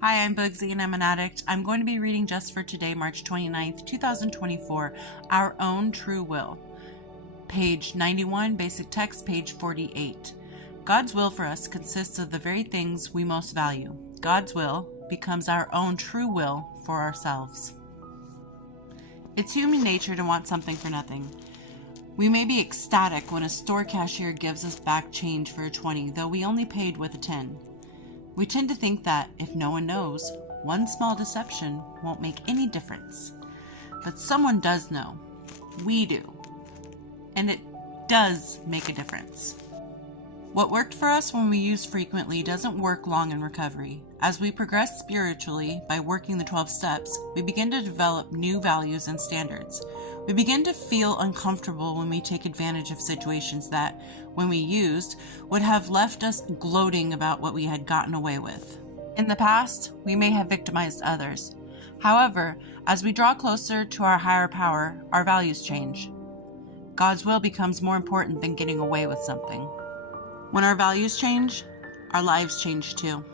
Hi, I'm Bugsy and I'm an addict. I'm going to be reading just for today, March 29th, 2024, Our Own True Will. Page 91, basic text, page 48. God's will for us consists of the very things we most value. God's will becomes our own true will for ourselves. It's human nature to want something for nothing. We may be ecstatic when a store cashier gives us back change for a 20, though we only paid with a 10. We tend to think that, if no one knows, one small deception won't make any difference. But someone does know. We do. And it does make a difference. What worked for us when we use frequently doesn't work long in recovery. As we progress spiritually by working the 12 steps, we begin to develop new values and standards. We begin to feel uncomfortable when we take advantage of situations that, when we used, would have left us gloating about what we had gotten away with. In the past, we may have victimized others. However, as we draw closer to our higher power, our values change. God's will becomes more important than getting away with something. When our values change, our lives change too.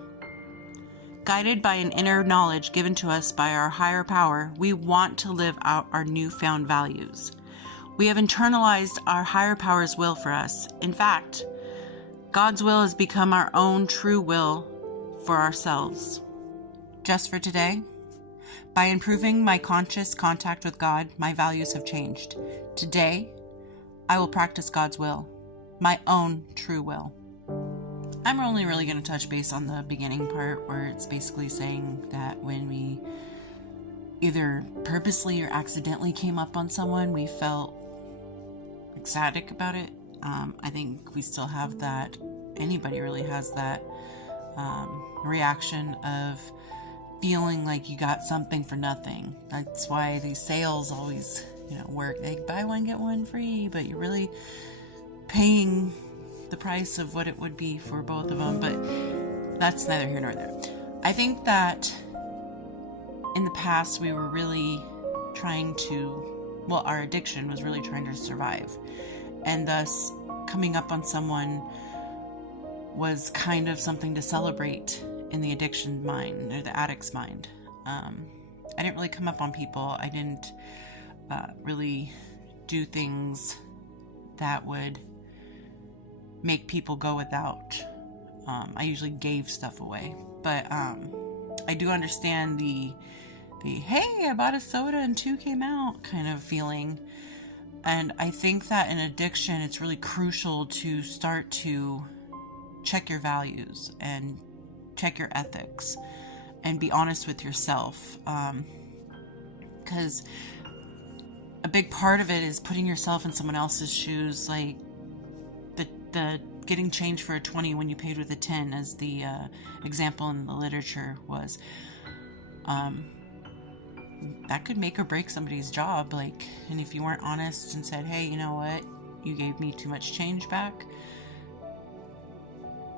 Guided by an inner knowledge given to us by our higher power, we want to live out our newfound values. We have internalized our higher power's will for us. In fact, God's will has become our own true will for ourselves. Just for today, by improving my conscious contact with God, my values have changed. Today, I will practice God's will. My own true will. I'm only really going to touch base on the beginning part where it's basically saying that when we either purposely or accidentally came up on someone, we felt ecstatic about it. I think we still have that. Anybody really has that reaction of feeling like you got something for nothing. That's why these sales always, work. They buy one, get one free, but you're really paying the price of what it would be for both of them, but that's neither here nor there. I think that in the past we were really trying to, our addiction was really trying to survive, and thus coming up on someone was kind of something to celebrate in the addiction mind or the addict's mind. I didn't really come up on people. I didn't really do things that would make people go without. I usually gave stuff away, but I do understand the hey, I bought a soda and 2 came out kind of feeling. And I think that in addiction, it's really crucial to start to check your values and check your ethics and be honest with yourself. Because a big part of it is putting yourself in someone else's shoes, like the getting change for a 20 when you paid with a 10, as the example in the literature was. That could make or break somebody's job. And if you weren't honest and said, hey, you know what, you gave me too much change back,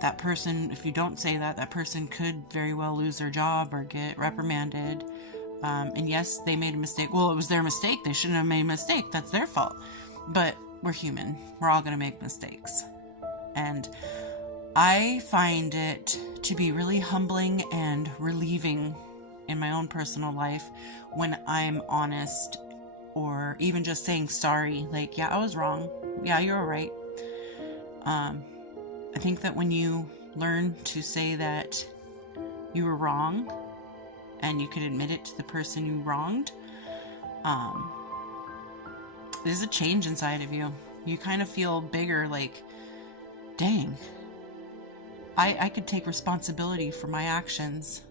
that person, if you don't say that, that person could very well lose their job or get reprimanded. And yes, they made a mistake. Well, it was their mistake. They shouldn't have made a mistake. That's their fault. But we're human. We're all going to make mistakes. And I find it to be really humbling and relieving in my own personal life when I'm honest, or even just saying sorry. Yeah, I was wrong. Yeah, you were right. I think that when you learn to say that you were wrong and you can admit it to the person you wronged, there's a change inside of you. You kind of feel bigger, dang, I could take responsibility for my actions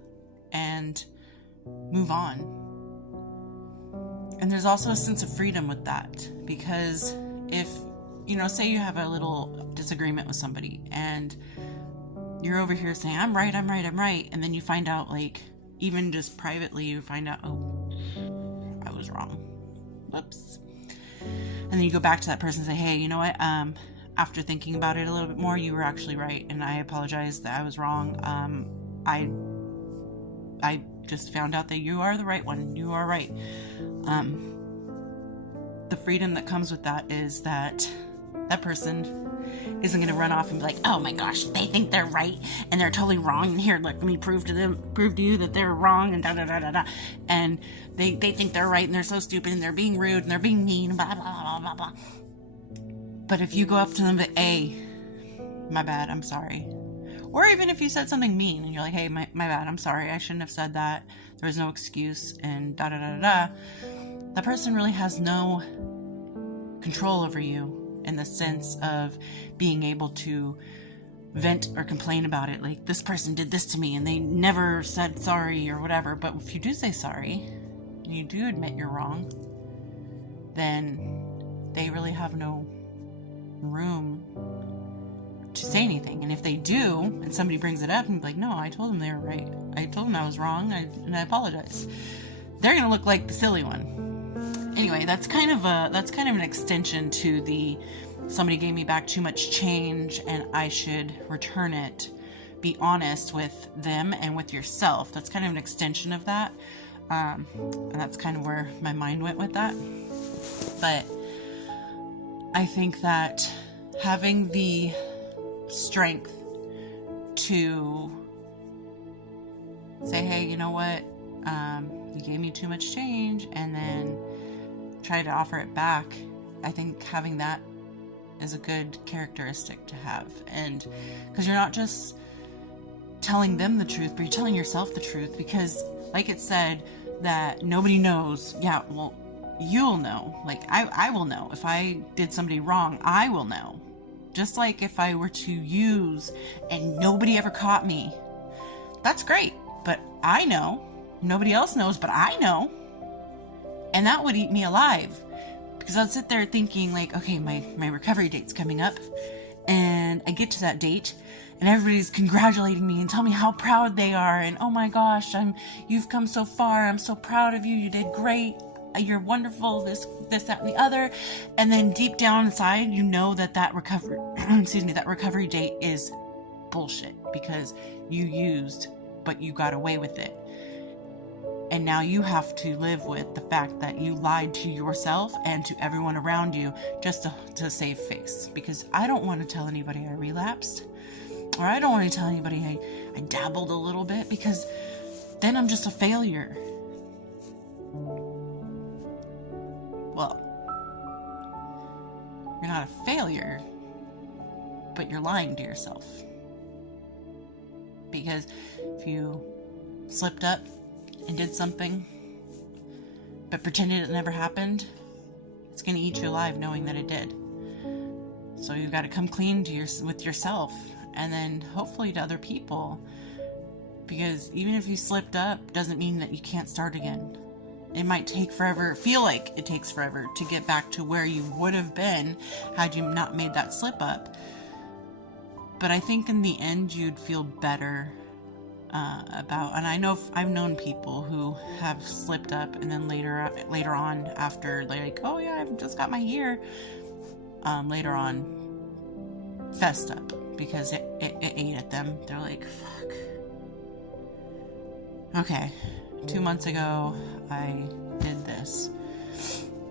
and move on. And there's also a sense of freedom with that, because if, say you have a little disagreement with somebody and you're over here saying, I'm right, and then you find out, even just privately, you find out, oh, I was wrong. Whoops. And then you go back to that person and say, hey, you know what? After thinking about it a little bit more, you were actually right, and I apologize that I was wrong. I just found out that you are the right one. You are right. The freedom that comes with that is that that person isn't going to run off and be like, oh my gosh, they think they're right and they're totally wrong. And here, let me prove to you that they're wrong and da da da da da. And they think they're right and they're so stupid and they're being rude and they're being mean, blah, blah, blah, blah, blah. But if you go up to them, hey, my bad, I'm sorry. Or even if you said something mean and you're like, hey, my bad, I'm sorry, I shouldn't have said that. There was no excuse and da da da da da. That person really has no control over you in the sense of being able to vent or complain about it. Like, this person did this to me and they never said sorry or whatever. But if you do say sorry and you do admit you're wrong, then they really have no room to say anything. And if they do, and somebody brings it up and be like, no, I told them they were right, I told them I was wrong, and I apologize, they're gonna look like the silly one. Anyway, that's kind of an extension to the somebody gave me back too much change and I should return it. Be honest with them and with yourself. That's kind of an extension of that. And that's kind of where my mind went with that. But I think that having the strength to say, hey, you know what, you gave me too much change, and then try to offer it back, I think having that is a good characteristic to have. And because you're not just telling them the truth, but you're telling yourself the truth, because like it said that nobody knows. Yeah, well, you'll know. Like, I will know. If I did somebody wrong, I will know. Just like if I were to use and nobody ever caught me, that's great, but I know. Nobody else knows, but I know. And that would eat me alive, because I'd sit there thinking like, okay, my recovery date's coming up, and I get to that date and everybody's congratulating me and tell me how proud they are, and oh my gosh, you've come so far, I'm so proud of you, you did great, you're wonderful, this, that, and the other. And then deep down inside, you know that recovery, that recovery date is bullshit, because you used, but you got away with it. And now you have to live with the fact that you lied to yourself and to everyone around you just to save face. Because I don't want to tell anybody I relapsed, or I don't want to tell anybody I dabbled a little bit, because then I'm just a failure. Well, you're not a failure, but you're lying to yourself. Because if you slipped up and did something, but pretended it never happened, it's going to eat you alive knowing that it did. So you've got to come clean with yourself, and then hopefully to other people. Because even if you slipped up, doesn't mean that you can't start again. It might take forever, feel like it takes forever to get back to where you would have been had you not made that slip up. But I think in the end, you'd feel better and I know I've known people who have slipped up, and then later on, after like, oh yeah, I've just got my year, later on fessed up because it ate at them. They're like, fuck. Okay, 2 months ago I did this,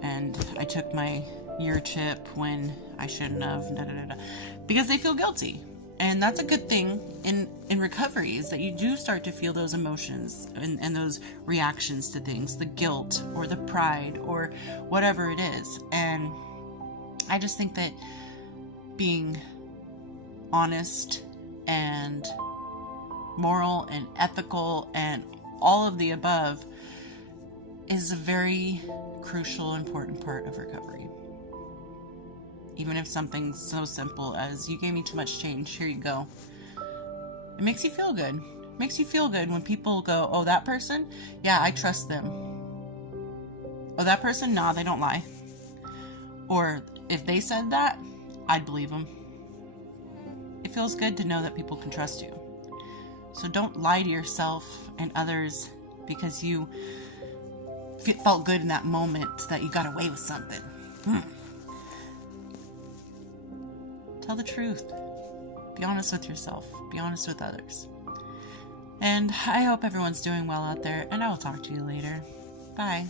and I took my year chip when I shouldn't have, because they feel guilty. And that's a good thing in recovery, is that you do start to feel those emotions and those reactions to things, the guilt or the pride or whatever it is. And I just think that being honest and moral and ethical and all of the above is a very crucial, important part of recovery. Even if something so simple as, you gave me too much change, here you go. It makes you feel good. It makes you feel good when people go, oh, that person? Yeah, I trust them. Oh, that person? Nah, they don't lie. Or if they said that, I'd believe them. It feels good to know that people can trust you. So don't lie to yourself and others because you felt good in that moment that you got away with something. Tell the truth. Be honest with yourself. Be honest with others. And I hope everyone's doing well out there, and I will talk to you later. Bye.